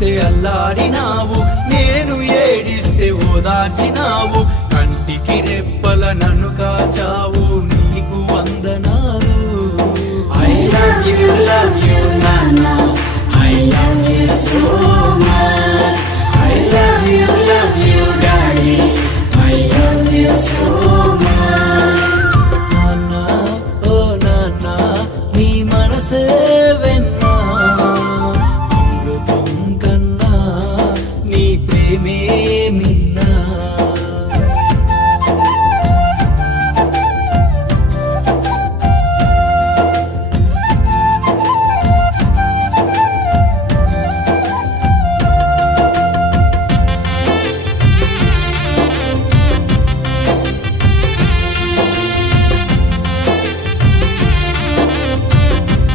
చూస్తే అల్లాడినావు నేను ఏడిస్తే ఓదార్చినావు. కంటికి రెప్పల నన్ను కాచావు నీకు వందనాలు. I love love you I love so I love you I love so much oh నానా నీ మనసే వెన్న mimi mimi